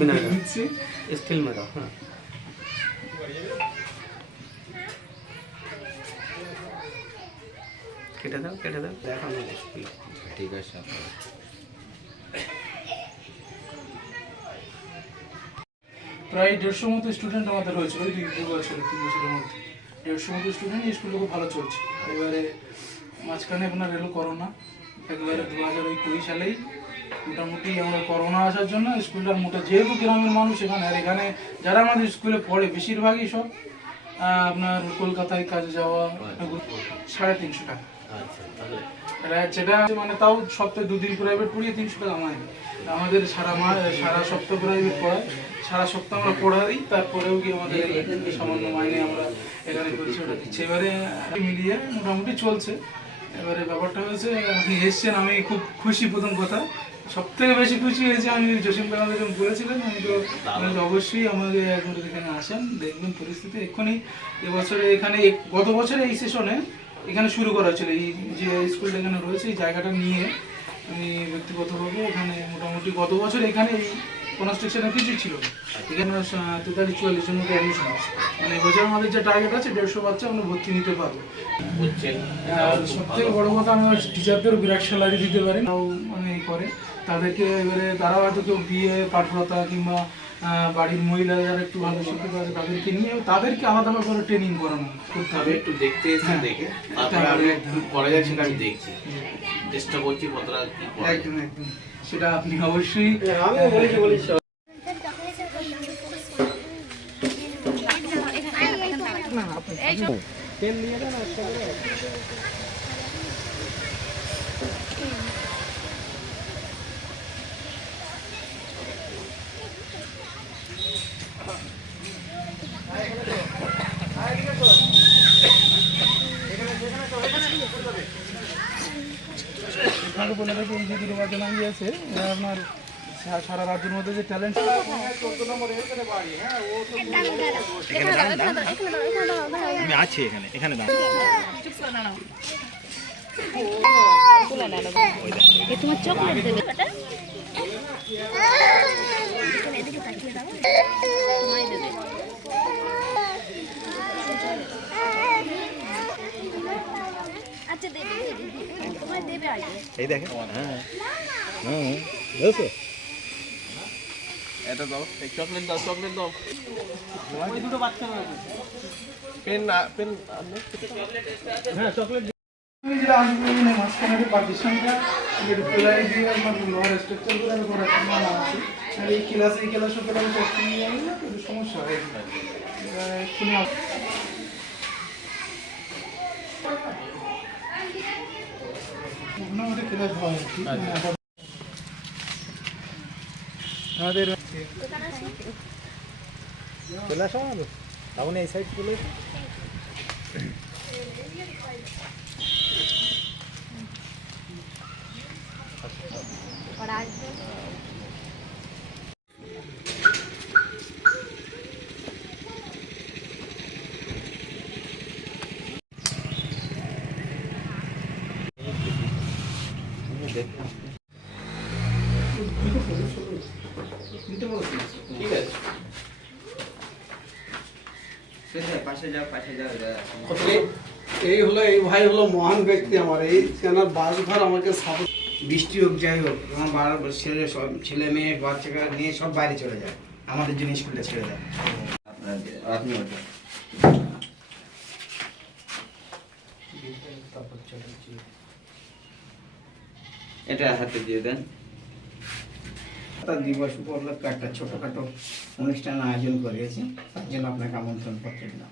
Skill মেরা হ্যাঁ কেটে দাও কেটে দাও দেখো আমি স্কিল ঠিক আছে প্রায় দেড়শো মতো স্টুডেন্ট আমাদের রয়েছে ওই দুই দু বছরে তিন বছরের মধ্যে। দেড়শো মতো স্টুডেন্ট স্কুলটা খুব ভালো চলছে। এবারে মাঝখানে আপনার এলো করোনা একবারে দু হাজার ওই কুড়ি সালেই মোটামুটি আমরা করোনা আসার জন্য স্কুলটার মোটা যেহেতু গ্রামের মানুষ এখানে আর এখানে যারা আমাদের স্কুলে পড়ে বেশিরভাগই সব আপনার কলকাতায় কাজে যাওয়া এগুলো সাড়ে তিনশো টাকা। আচ্ছা আর যেটা মানে তাও সপ্তাহে দুদিন প্রাইভেট পড়িয়ে তিনশো টাকা আমায়। আমাদের সারা মাস সারা সপ্তাহ প্রাইভেট পড়ায়। সারা সপ্তাহ আমরা পড়াই তারপরেও কি আমাদের সামান্য মাইনে আমরা এখানে করছি ওটা দিচ্ছি। এবারে মিলিয়ে মোটামুটি চলছে। এবারে ব্যাপারটা হয়েছে আপনি এসছেন আমি খুব খুশি প্রথম কথা। সব থেকে বেশি খুশি হয়েছে আমি জসিম আমাকে যখন বলেছিলেন আমি তো অবশ্যই আমাকে একবার এখানে আসেন দেখবেন পরিস্থিতি এক্ষুনি। এবছরে এখানে গত বছরে এই সেশনে এখানে শুরু করা হয়েছিল এই যে স্কুলটা এখানে রয়েছে এই জায়গাটা নিয়ে আমি ব্যক্তিগতভাবে এখানে মোটামুটি গত বছর এখানে এই কনস্ট্রাকশনে কিছু ছিল না। এখানে তেতাল্লিশ চুয়াল্লিশ জন মতো অ্যাডমিশন আছে। মানে এবছর আমাদের যে টার্গেট আছে দেড়শো বাচ্চা আমরা ভর্তি নিতে পারব। আর সবথেকে বড় কথা আমি টিচারদের বিরাট স্যালারি দিতে পারি তাও মানে করে। তাদেরকে এবারে তারা হয়তো কেউ বিয়ে পাঠরতা কিংবা বাড়ির মহিলা যারা একটু ভালো শিক্ষিত আছে তাদেরকে নিয়ে তাদেরকে আলাদাভাবে করে ট্রেনিং করানো করতে হবে। একটু দেখতে এসে হ্যাঁ। দেখে। তারপরে আমি করা যাচ্ছে আমি দেখছি। চেষ্টা করছি কতটা কি একদম একদম। সেটা আপনি অবশ্যই আমি বলেছি বলেছি আপনাকে বলে রাখি এই যে দুটো বাচ্চা নাম আছে আপনার সারা রাজ্যের মধ্যে যে ট্যালেন্ট আমি আছি এখানে এখানে দাঁড়াও। তোমার চকলেট দেবে এদিকে তাকিয়ে দাও তোমায় দেবে আচ্ছা দেবে দেবে দেবে। তোমায় দেবে আগে এই দেখেন। হ্যাঁ। হ্যাঁ বুঝছ এটা দাও এই চকলেট দাও চকলেট দাও। আমি যেটা আসব মানে মাঝখানে একটা পার্টিশনটা একটু পিলারি দিয়ে আপনার লোয়ার স্ট্রাকচার আমি করার জন্য আছে আর এই ক্লাসে এই ক্লাসের উপরে আমি টেস্ট নিয়ে যাব একটু সমস্যা হয় এক্ষুনি আপ- মোটামুটি ক্লাস হয় আমাদের চলে আসো তখন এই সাইড চলে ঠিক আছে। পাশে যাও পাশে যাও এই- এই হলো এই ভাই হলো মহান ব্যক্তি আমার। এই কেনার বাসঘর আমাকে সাপোর্ট বৃষ্টি হোক যাই হোক আমার বারো ছেলে সব ছেলে মেয়ে বাচ্চাকে নিয়ে সব বাইরে চলে যায়। আমাদের জন্য স্কুলটা ছেড়ে দেয়। আপনি ওটা এটা হাতে দিয়ে দেন। দিবস উপলক্ষে একটা ছোটখাটো অনুষ্ঠান আয়োজন করেছে, তার জন্য আপনাকে আমন্ত্রণ পত্র দিলাম।